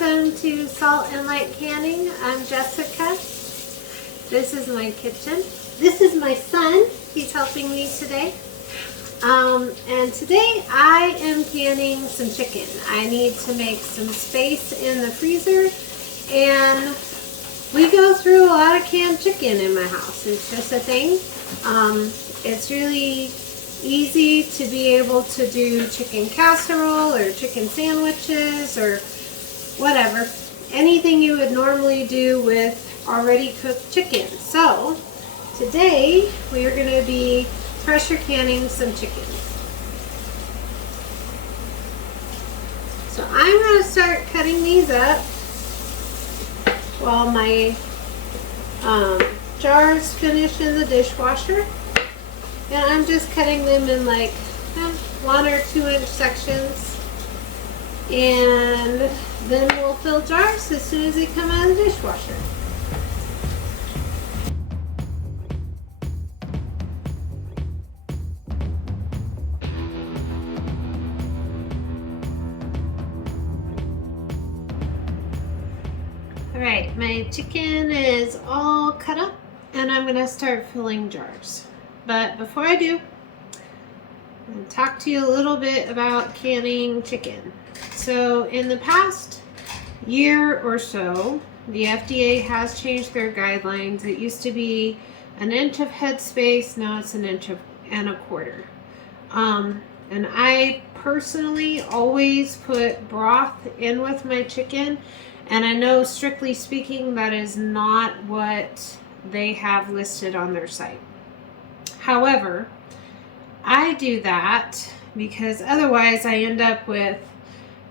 Welcome to Salt and Light Canning. I'm Jessica. This is my kitchen. This is my son. He's helping me today. And today I am canning some chicken. I need to make some space in the freezer, and we go through a lot of canned chicken in my house. It's just a thing. It's really easy to be able to do chicken casserole or chicken sandwiches or whatever. Anything you would normally do with already cooked chicken. So today we are going to be pressure canning some chicken. So I'm going to start cutting these up while my jars finish in the dishwasher. And I'm just cutting them in like 1 or 2 inch sections. And then we'll fill jars as soon as they come out of the dishwasher. Alright, my chicken is all cut up and I'm going to start filling jars. But before I do, I'm going to talk to you a little bit about canning chicken. So in the past year or so, the FDA has changed their guidelines. It used to be 1 inch of headspace, now it's 1 1/4 inches. And I personally always put broth in with my chicken, and I know strictly speaking that is not what they have listed on their site. However, I do that because otherwise I end up with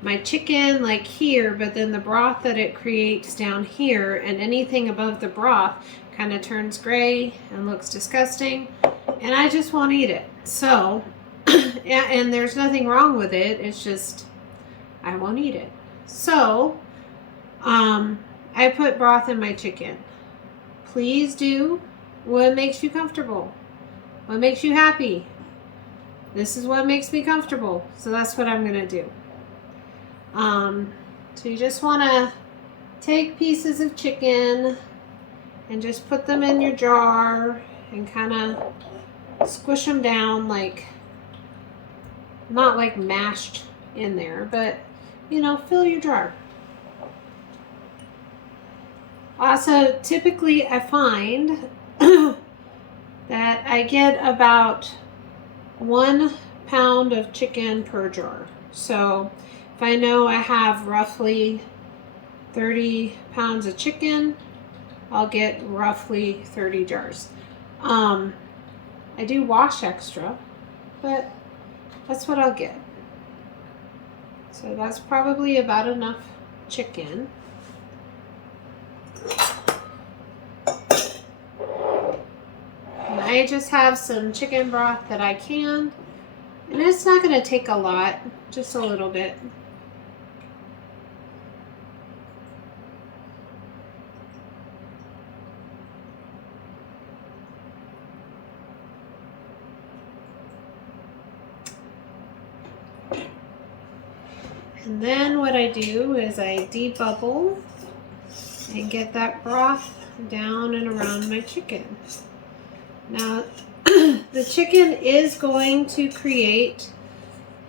my chicken like here, but then the broth that it creates down here, and anything above the broth kind of turns gray and looks disgusting, and I just won't eat it. So, and there's nothing wrong with it, it's just I won't eat it. So, I put broth in my chicken. Please do what makes you comfortable. What makes you happy? This is what makes me comfortable, so that's what I'm gonna do. So you just want to take pieces of chicken and just put them in your jar and kind of squish them down, like not like mashed in there, but you know, fill your jar. Also, typically I find that I get about 1 pound of chicken per jar. So if I know I have roughly 30 pounds of chicken, I'll get roughly 30 jars. I do wash extra, but that's what I'll get. So that's probably about enough chicken. And I just have some chicken broth that I canned, and it's not going to take a lot, just a little bit. And then what I do is I debubble and get that broth down and around my chicken. Now, the chicken is going to create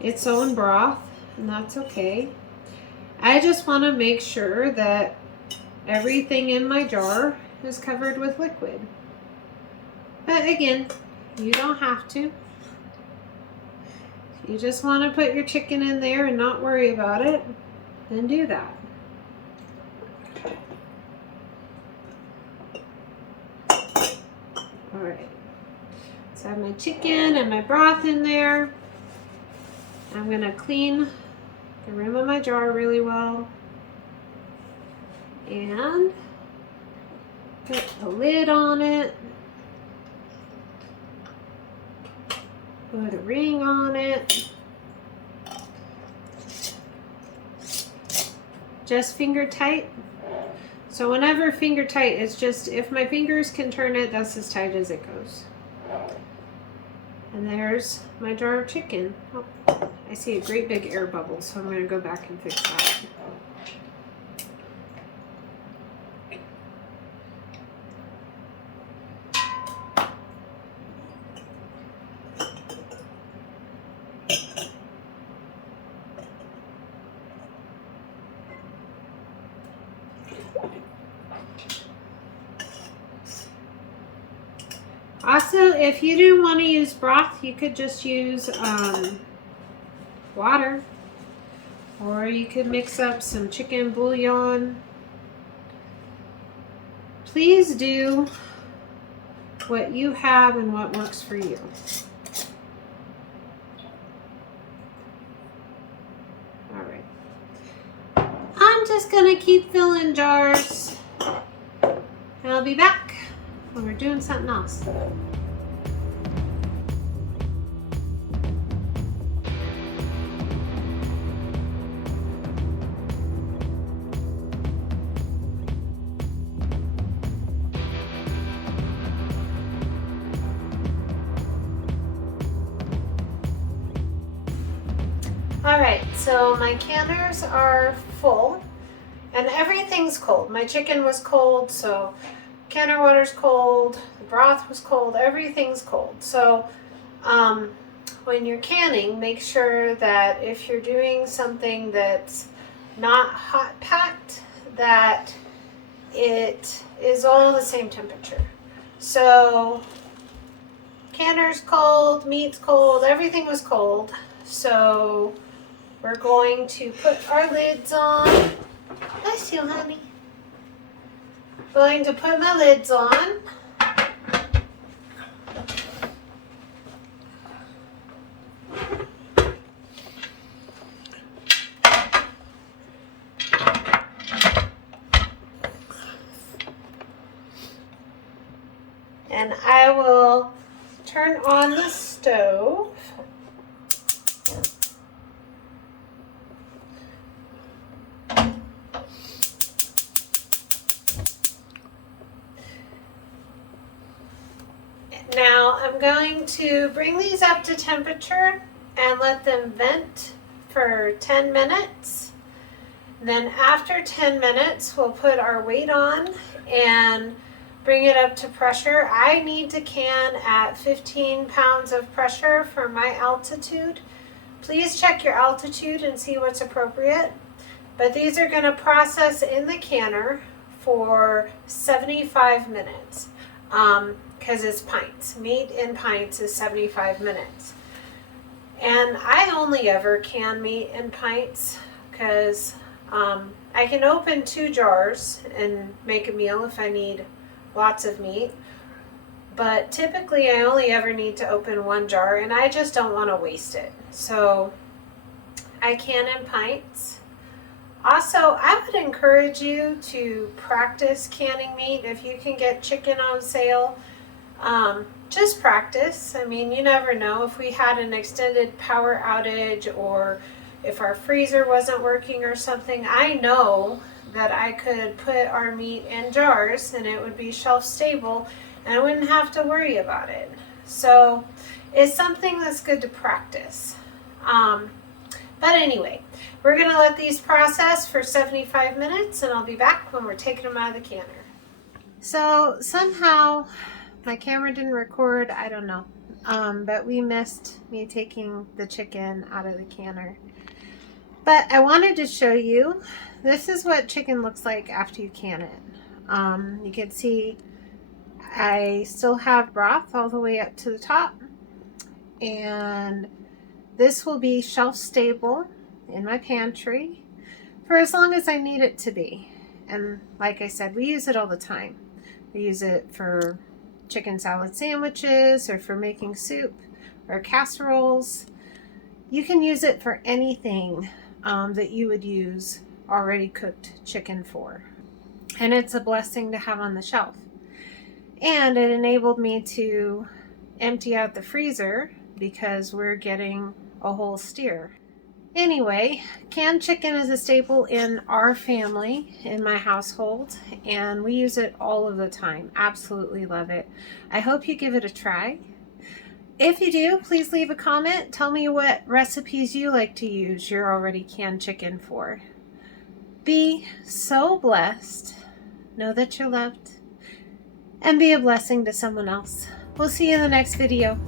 its own broth, and that's okay. I just want to make sure that everything in my jar is covered with liquid. But again, you don't have to. If you just want to put your chicken in there and not worry about it, then do that. Alright, so I have my chicken and my broth in there. I'm going to clean the rim of my jar really well and put a lid on it, put a ring on it, just finger tight. So whenever finger tight, it's just if my fingers can turn it, that's as tight as it goes. And there's my jar of chicken. Oh, I see a great big air bubble, so I'm going to go back and fix that. Also, if you didn't want to use broth, you could just use water, or you could mix up some chicken bouillon. Please do what you have and what works for you. All right. I'm just gonna keep filling jars, and I'll be back when we're doing something else. Alright, so my canners are full and everything's cold. My chicken was cold, so canner water's cold, the broth was cold, everything's cold. So when you're canning, make sure that if you're doing something that's not hot packed, that it is all the same temperature. So canner's cold, meat's cold, everything was cold. So we're going to put our lids on. Bless you, honey. Going to put my lids on. And I will turn on the stove. Now I'm going to bring these up to temperature and let them vent for 10 minutes. Then after 10 minutes, we'll put our weight on and bring it up to pressure. I need to can at 15 pounds of pressure for my altitude. Please check your altitude and see what's appropriate. But these are going to process in the canner for 75 minutes. Because it's pints. Meat in pints is 75 minutes. And I only ever can meat in pints because I can open 2 jars and make a meal if I need lots of meat. But typically I only ever need to open 1 jar and I just don't want to waste it. So I can in pints. Also, I would encourage you to practice canning meat. If you can get chicken on sale, just practice. I mean, you never know. If we had an extended power outage or if our freezer wasn't working or something, I know that I could put our meat in jars and it would be shelf stable and I wouldn't have to worry about it. So it's something that's good to practice. But anyway, we're going to let these process for 75 minutes and I'll be back when we're taking them out of the canner. So somehow my camera didn't record, I don't know, but we missed me taking the chicken out of the canner. But I wanted to show you, this is what chicken looks like after you can it. You can see I still have broth all the way up to the top, and this will be shelf stable in my pantry for as long as I need it to be. And like I said, we use it all the time. We use it for chicken salad sandwiches or for making soup or casseroles. You can use it for anything that you would use already cooked chicken for. And it's a blessing to have on the shelf. And it enabled me to empty out the freezer because we're getting a whole steer. Anyway, canned chicken is a staple in our family, in my household, and we use it all of the time. Absolutely love it. I hope you give it a try. If you do, please leave a comment. Tell me what recipes you like to use your already canned chicken for. Be so blessed. Know that you're loved. And be a blessing to someone else. We'll see you in the next video.